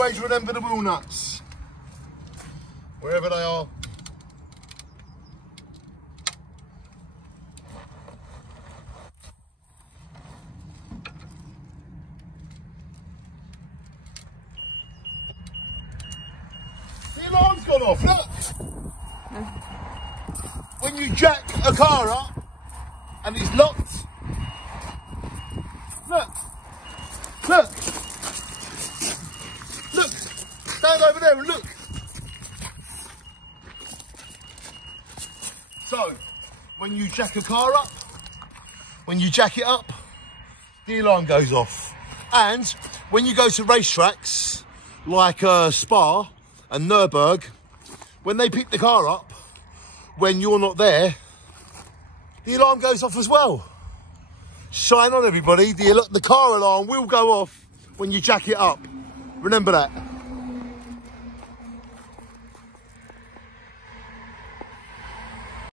always remember the wheel nuts, wherever they are. The alarm's gone off, look! When you jack a car up and it's locked, look, look, look, stand over there and look. So, when you jack a car up, when you jack it up, the alarm goes off. And when you go to racetracks like Spa and Nürburgring, when they pick the car up, when you're not there, the alarm goes off as well. Shine on, everybody. The car alarm will go off when you jack it up. Remember that.